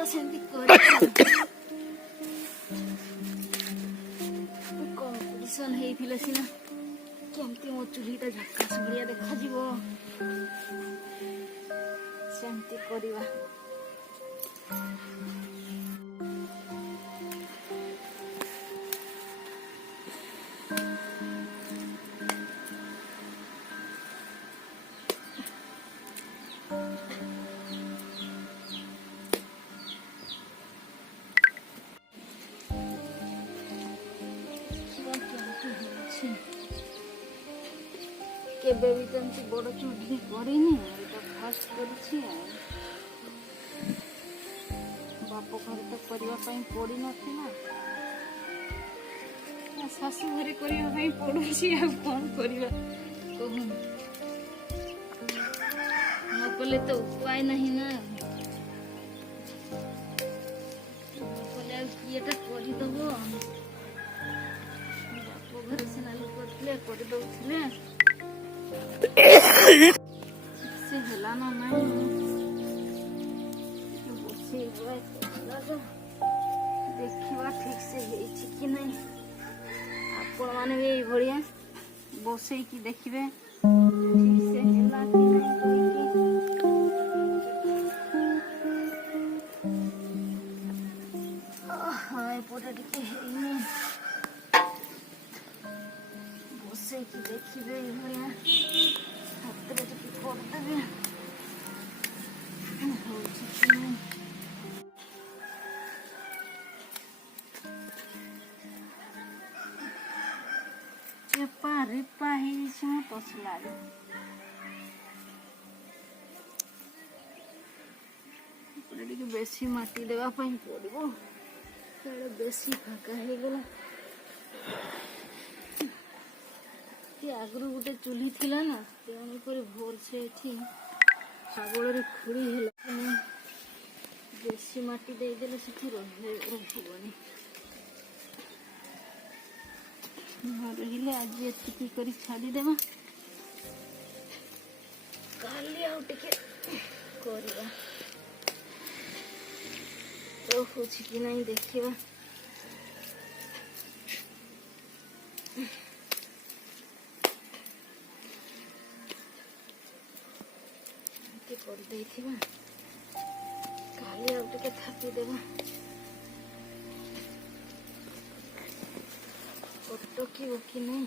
କରିବା ସେମିତି କରିବା। କମ୍ପିଟିସନ ହେଇଥିଲେ ସିନା କେମିତି ମୋ ଚୁଲିଟା ଝାକାସ ଭଳିଆ ଦେଖାଯିବ, ସେମିତି କରିବା। केबे भी तमती बड़ चुली करनी फास्ट करी बाप घर तो करने पड़ ना शाशु घरे करने पड़ू कौन करवा न कले तो उपाय नहीं ना कले किएटा करदब बाप घर सीना लोग करदे से हला ना नहीं देखा ठीक से कि नहीं आपण मैंने भी भाया बसई की देखिए ठीक से हला कि नहीं एपटे टे बसई की देखिए भाया हाथ में टे करदे चेपा रिपा तसला बेसी माटी देवाई पड़ो बेसी फाका हो गला आगु गोटे चूल्ही थिला ना तेणुकर भोर से शागल खुड़ी है बेसी माटी देदेले रही रही आज एति कर छाड़देवा काली आउटे करवा तो हो कि नहीं देखा कर काली आउटे थापीदेवा कटकी कि नहीं।